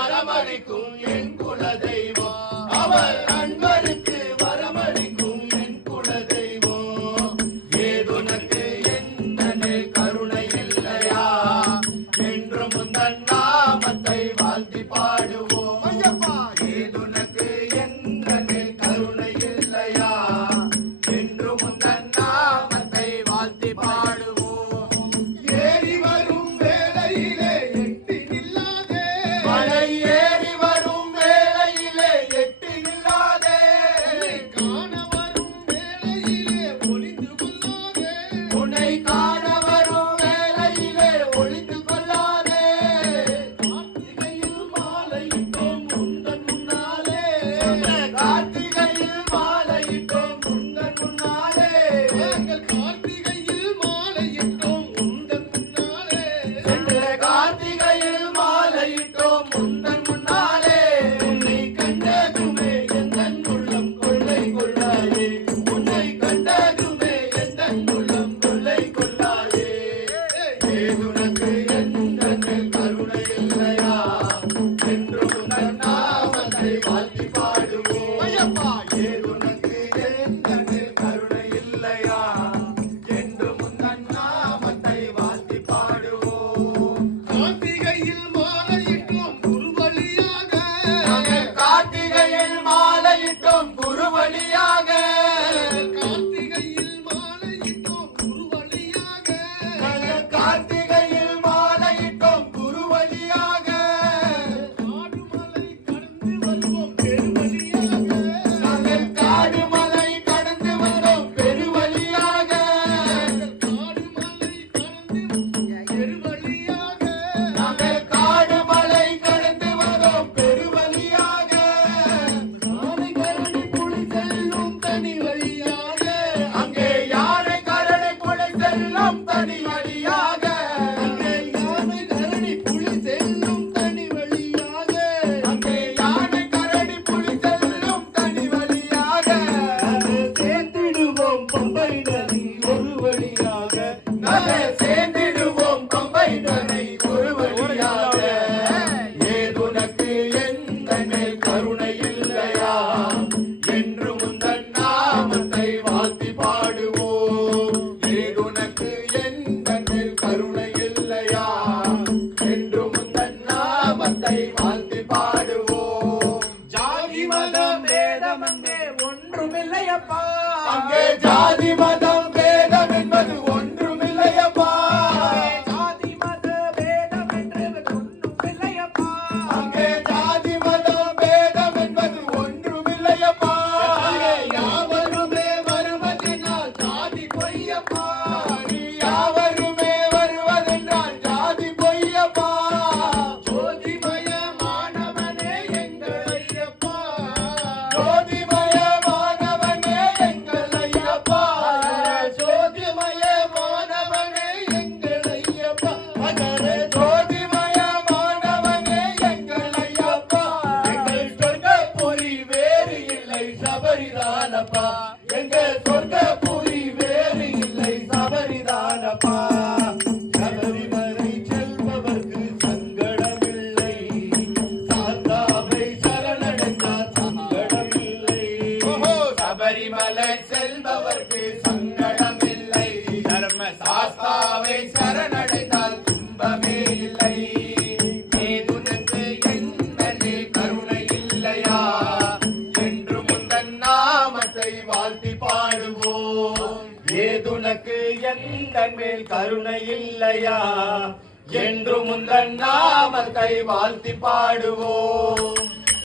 வரமளிக்கும் என் குலதெய்வம். அவர் அன்பருக்கு வரமளிக்கும் என் குலதெய்வம். ஏதுனக்கு என்னே கருணை இல்லையா? என்றும் உந்தன் நாமத்தை வாழ்த்தி பாடுவோம். ஏதுனக்கு என்னே கருணை இல்லையா? என்றும் உந்தன் நாமத்தை வாழ்த்தி பாடுவோம். ஏறி வரும் வேளையிலே எட்டி நில்லாதே, மலை ஏறி வரும் வேளையிலே எட்டி நில்லாதே, காண வரும் வேளையிலே ஒளிந்து கொள்ளாதே, உன்னை காண வரும் வேளையிலே ஒளிந்து கொள்ளாதே. கார்த்திகையில் மாலையிட்டோம் உந்தன் முன்னாலே, கார்த்திகையில் மாலையிட்டோம் உந்தன் முன்னாலே, எங்கள் கார்த்திகையில் மாலையிட்டோம் உந்தன் முன்னாலே, சென்ற கார்த்திகையில் மாலையிட்டோம் உந்தன் முன்னாலே. உன்னை கண்டதுமே எந்தன் உள்ளம் கொள்ளை கொள்ளாதே, உன்னை கண்டதுமே எந்தன் உள்ளம் கொள்ளை கொள்ளாதே. ஏதுனக்கு என்னே கருணை இல்லையா? என்று உந்தன் நாமத்தை வாழ்த்தி பாடுவோம். ஏதுனக்கு என்னே கருணை இல்லையா? என்று உந்தன் நாமத்தை வாழ்த்தி பாடுவோம். கார்த்திகையில் மாலையிட்டோம் குருவழியாக, நாங்கள் கார்த்திகையில் மாலையிட்டோம் குருவழியாக, கார்த்திகையில் மாலையிட்டோம் குருவழியாக, நாங்கள் கார்த்திகையில் மாலையிட்டோம் குருவழியாக. காடுமலை கடந்து வந்தோம் பெருவழியாக, நாங்கள் காடுமலை கடந்து வந்தோம் பெருவழியாக, யானை கரடி புலி செல்லும் தனி வழியாக, அங்கே யானை கரடி புலி செல்லும் தனி வழியாக, அங்கே யானை கரடி புலி செல்லும் தனி வழியாக, அங்கே யானை கரடி புலி செல்லும் தனி வழியாக. நாங்கள் சேர்ந்திடுவோம் பம்பை நதி ஒரு வழியாக, நாங்கள் சேர்ந்திடுவோம் பம்பை நதி ஒரு வழியாக. ஏதுனக்கு என்னே கருணை இல்லையா? என்று உந்தன் நாமத்தை வாழ்த்தி பாடுவோம். ஏதுனக்கு என்னே கருணை இல்லையா? என்று உந்தன் நாமத்தை வாழ்த்தி பாடுவோம். ஜாதி மதம் பேதம் அங்கே ஒன்றுமில்லையப்பா, அங்கே ஜாதி மதம் பேதம் என்பது ஒன்றுமில்லையப்பா, ஜாதி மத பேதம் என்பது ஒன்றுமில்லையப்பா, அங்கே ஜாதி மதம் பேதம் என்பது ஒன்றுமில்லையப்பா. யாவருமே வருவதென்றால் ஜாதி பொய்யப்பா, யாவருமே வருவதென்றால் ஜாதி பொய்யப்பா. ஜோதிமயமானவனே எங்கள் ஐயப்பா, ஜோதிமயமானவனே எங்கள் ஐயப்பா, ஜோதிமயமானவனே எங்கள் ஐயப்பா, மகர ஜோதிமயமானவனே எங்கள் ஐயப்பா. எங்கள் சொர்க்கபுரி வேறு இல்லை சபரிதானப்பா, எங்கள் சொர்க்கபுரி வேறு இல்லை சபரிதானப்பா. சபரிமலை செல்பவர்க்கு சங்கடமில்லை, சாஸ்தாவை சரணடைந்தால் சங்கடமில்லை. சபரிமலை செல்பவர்க்கு சங்கடமில்லை, தர்ம சாஸ்தாவை சரணடைந்தால் துன்பமே இல்லை. ஏதுனக்கு என்னே கருணை இல்லையா? என்று உந்தன் நாமத்தை வாழ்த்தி பாடுவோம். ஏதுனக்கு எந்தன் மேல் கருணை இல்லையா? என்று உந்தன் நாமத்தை வாழ்த்தி பாடுவோம்.